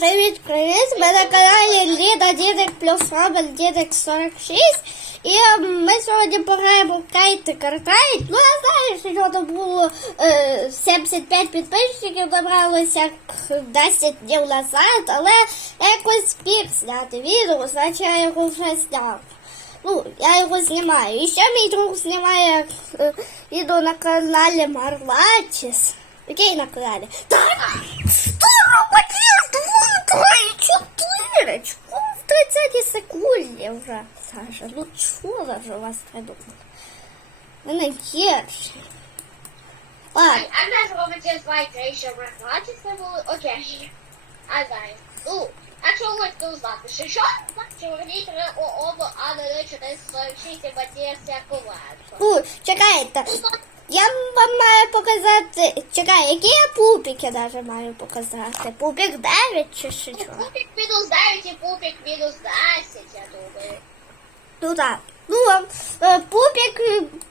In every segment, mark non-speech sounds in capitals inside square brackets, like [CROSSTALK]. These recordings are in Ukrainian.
Привіт, привіт! Ми на каналі Ліда Дідик плюс Робин Дідик 46. І е, ми сьогодні пограємо в Кейти Картрайт. Ну, я знаю, що його було е, 75 підписчиків, набралося 10 днів назад, але якось спів зняти відео, значить я його вже зняв. Ну, я його знімаю. І ще мій друг знімає е, відео на каналі Марлачіс. Який на каналі? Так! Сто роботів! Два, три, в 30 секунді вже, Саша? Ну чого ж у вас придумали? Мене гірше. Ладно. I'm not going to just like Recognize були окей. А знаю. Ну, якщо ви хто знати, що що? Чоловік оба, а не 446 і батєрся ковадко. Ну, чекайте. Я вам маю показати. Чекай, які я пупіки даже маю показати? Пупік 9 чи що? Пупік мінус 9 і пупік мінус 10, я думаю. Ну так. Ну, е, пупік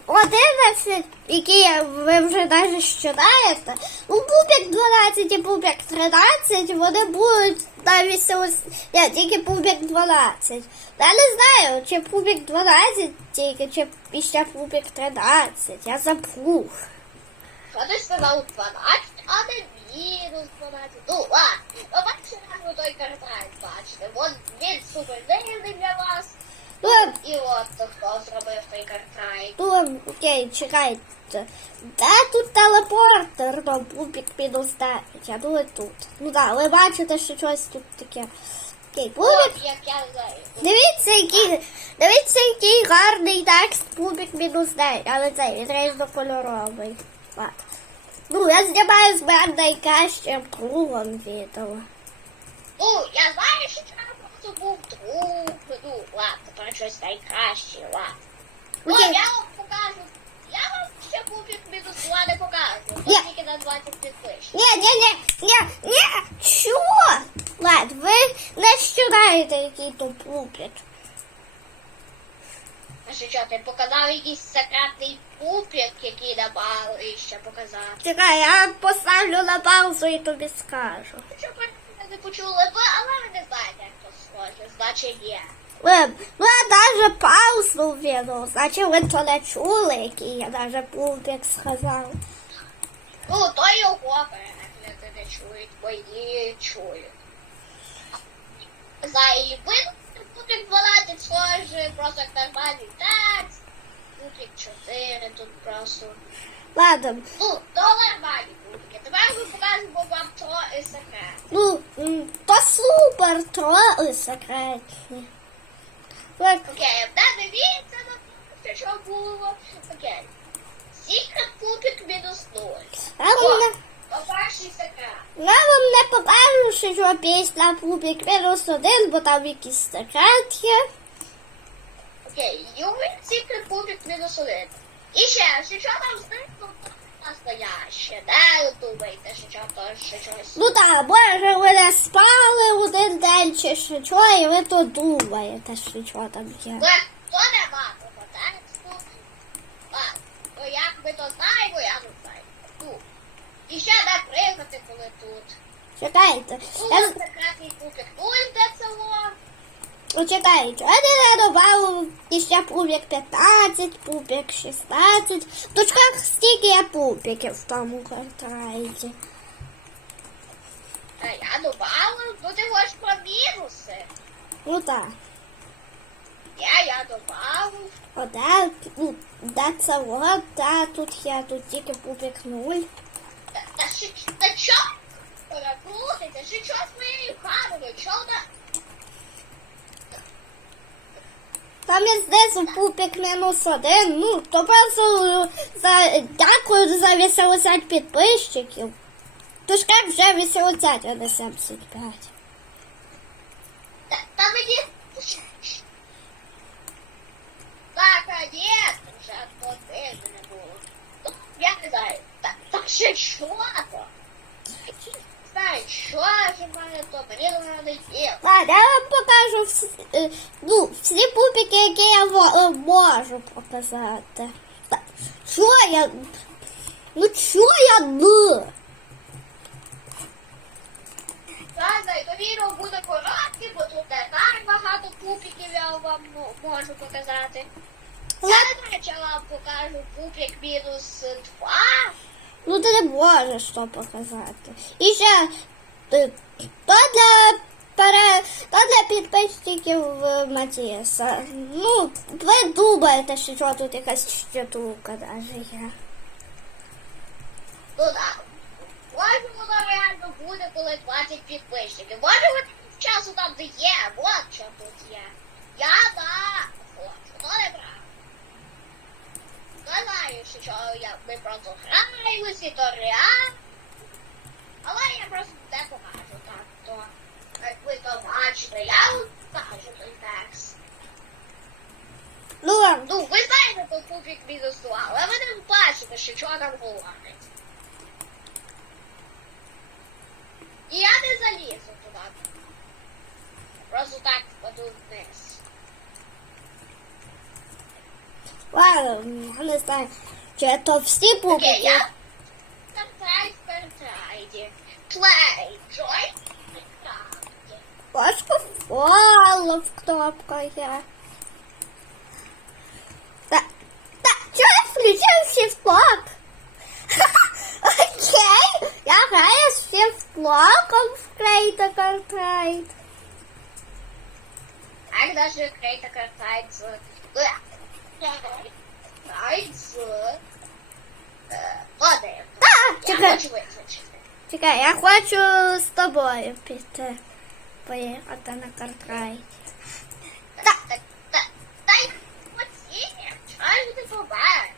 11, який я- ви вже навіть щитаєте. Ну, пупік 12 і пупік 13, вони будуть навіть ні, тільки пупік 12. Я не знаю, чи пупік 12 тільки, чи ще пупік 13. Я забув. Що ти сказав 12, а не мінус 12. Ну, ладно. Ну, бачите, той картайн бачите. Вон він супер дивний для вас. Ну, І от картайн. Ну, окей, чекайте. Де тут телепортер пупік мінус 9? Я думаю тут. Ну так, ви бачите, що щось тут таке. Окей, знаю. Дивіться, який, дивіться, який гарний текст пупік мінус 9, але це він різнокольоровий. Ладно. Ну, я знімаю з мене найкращим кругом відео. Ну, я знаю, що просто був друг. Ну, ладно, про щось найкраще, ладно. Окей. я вам покажу. Я вам ще пупік мінус два не покажу. Ні. Тільки на 20 підписчиків. Ні, ні, ні, ні, ні, що? Ладно, ви не щираєте, який то пупік. А що, що, ти показав якийсь секретний пупік, який на бали ще показати? Чекай, я поставлю на паузу і тобі скажу. Що ви не почули, ви, але ви не знаєте, як то схоже, значить є. Ви, ну я даже паузу відео, значить ви то не чули, який я даже пупік сказав. Ну, то його перегляди не чують, мої чують. За і ви путик 12 схоже, просто як нормальний текст. Путик 4 тут просто. Ладно, Ну, то нормальні путики. Тепер ми покажемо вам то і секрет. ну, то супер, то секретні. Так, Окей, не дивіться на що було. Окей. Секрет путик мінус 0. я вам не, То перший секрет. я вам не покажу, що після пупік мінус один, бо там якийсь секрет. Окей, Ювін Secret Пупік мінус один. І ще, що там зникло настояще, не думайте, що. Ну так, може ви не спали один день чи що, чого, і ви то думаєте, що чого там є. Але то нема того тексту. То як ми то знаємо, я не знаю. Ну, і ще не пригати, коли тут. Чекайте, Ну, я, секретний 0 де село. Ну, чекайте, я не добавив іще пупік 15, пупік 16. В точках стільки є пупіків в тому кварталі. А я добавив, ну ти хочеш про мінуси. Ну так. Я, я добавив. Оде, ну, де це от, де тут є, тут тільки пупік 0. Та, та, що, та що? Перекрутиться, що що з моєю камерою? Чого вона Там є знизу пупік мінус один. Ну, то просто за, дякую за 80 підписчиків. Тож як вже 80, а не 75. Та, мені... Так, а ні, вже один не було. Я не знаю, та, та ще що то? Не знаю, що ж в мене то, воно не діло. Ладно, я вам покажу всі, е, ну, всі пупіки, які я можу показати. Та, Що я? Ну що я ну? Ладно, то віру пупіків я вам мо- можу показати. Але- Я не знаю, чи я вам покажу пупік мінус 2. Ну ти не можеш то показати. І ще е, то для пере, то для підписчиків е, Матіса. Ну, ви думаєте, що тут якась щитука даже є. Ну так. Може воно реально буде, коли 20 підписчиків. Може ви часу там де є, от що тут є. Я да хочу, то не правда. Знаю, що я, ми просто граємося, то реально. Але я просто не покажу так, то як ви то бачите, я вам покажу той текст. Ну ладно. Ну, ви знаєте, то кубик мінус 2, але ви не бачите, що що там говорить. І я не залізу туди. Просто так впаду вниз. Ладно, я не знаю, чи то всі Окей, пупики. я... Стартай, стартай. Play, join. Важко фоллов кнопка є. Та, та, чого я включив shift-lock? [LAUGHS] Окей, я граю з shift-lockом в Create a Cartwright. Так даже create a е, я чекай, чекай, я хочу з тобою піти. Поїхати на Cartwright. Так, так, так, дай оці, чого ти побачиш?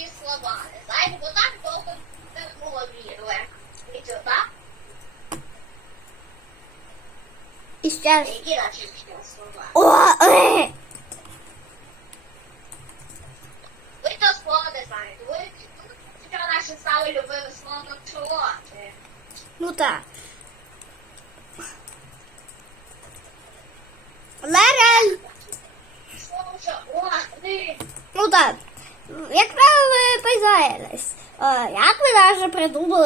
Якісь слова. не Знаєте, бо так довго не. І це так? і ще. Які наші слова? О, е! Ви то слово не знаєте. Ви це наше саме любиме слово чолоти. Ну так. Але реально, Слово що, о, ти. ну так. Як правило, писаєтесь. Як ви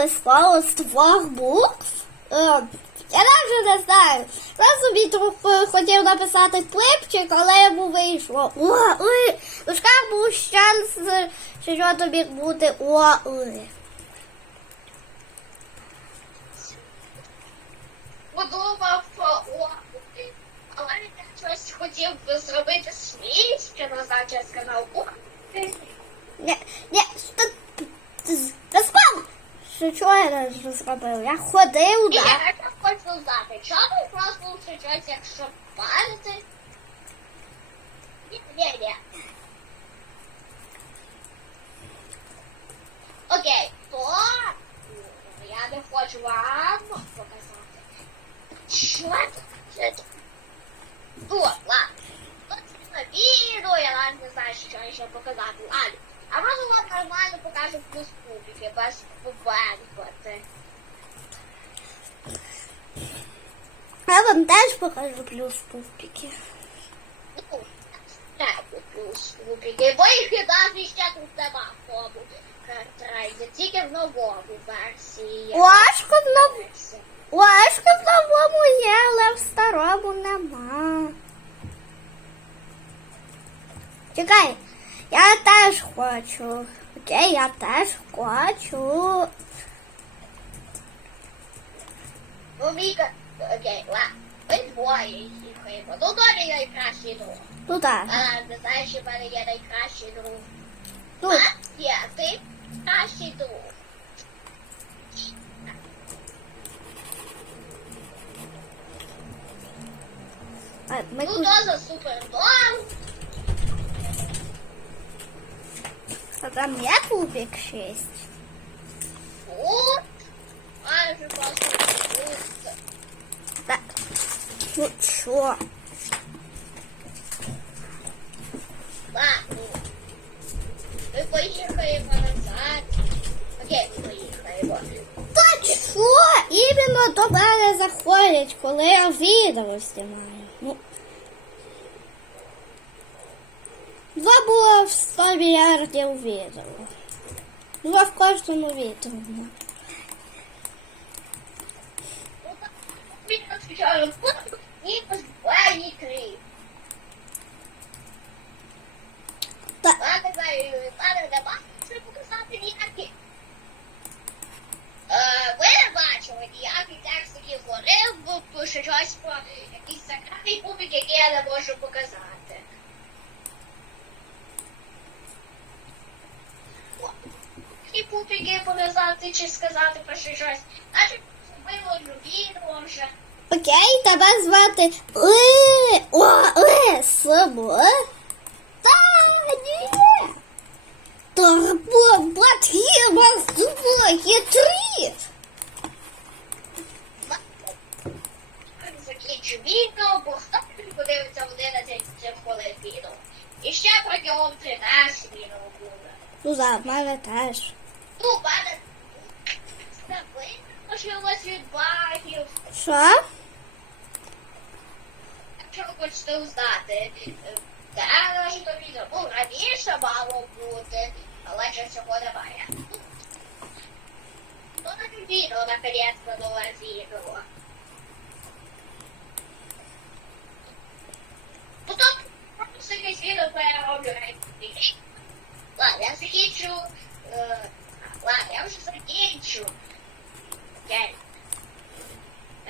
слово з двох букв? Я навіть не знаю. Я собі трохи хотів написати клипчик, але йому вийшло. В дужках був шанс, що тобі буде ой. подумав, але я щось хотів би зробити свій, що назад я сказав, ти. Ні, ні, що ти спав? Що чого я не зробив? Я ходив, І да. я так хочу знати, чому просто щось, якщо палити? Ні, ні, ні. Окей, то я не хочу вам показати. Що це? О, ладно. Ну, це на відео, я навіть не знаю, що я ще показати. Ладно. А просто вам нормально покажу плюс публіки, без побенкоти. Я вам теж покажу плюс пупіки. Ну, так, плюс публіки. Бо їх і навіть ще тут нема в тому картрайді, тільки в новому версії. Важко в нов... Версії. В новому є, але в старому нема. Чекай, я теж хочу. Окей, я теж хочу. Ну, Міка, окей, ладно. Ви двоє їхаємо. Ну, добре, найкращий друг. Ну так. А, не знаєш, що в мене є найкращий друг. Ну, є, ти кращий друг. ми Ну, за супер. А там є кубик 6. Тут. Майже просто тут. Так. Ну що? Ладно. Ми поїхаємо назад. Окей, поїхаємо. Та що? Іменно до мене заходять, коли я відео знімаю. Ну. Два було в 100 мільярдів відео. Два в кожному відео. ну. Мінус вчора. Мінус Бенні Кріп. Та, Я не знаю, мене нема що показати ніякі. Е, ви не бачили ніякий текст, який говорив, бо що щось про якийсь секретний кубик, який я не можу показати. О, І кубики показати чи сказати про що щось. Наче виложу відео вже. окей, тебе звати Ли. О, Ли. Само. Та, ні. Турбобот Гіма здобує три. закінчу відео, бо хто подивиться в 11 хвилин відео. І ще протягом 13 відео буде. Ну, за мене теж. Ну, що? Що хочете узнати? Та що відео. Ну, раніше мало бути, але ще цього немає. Ну, на відео, наконець, минуле відео. Потім просто якесь відео перероблю. Ладно, я закінчу. lá, eu é o José Guincho. Quero.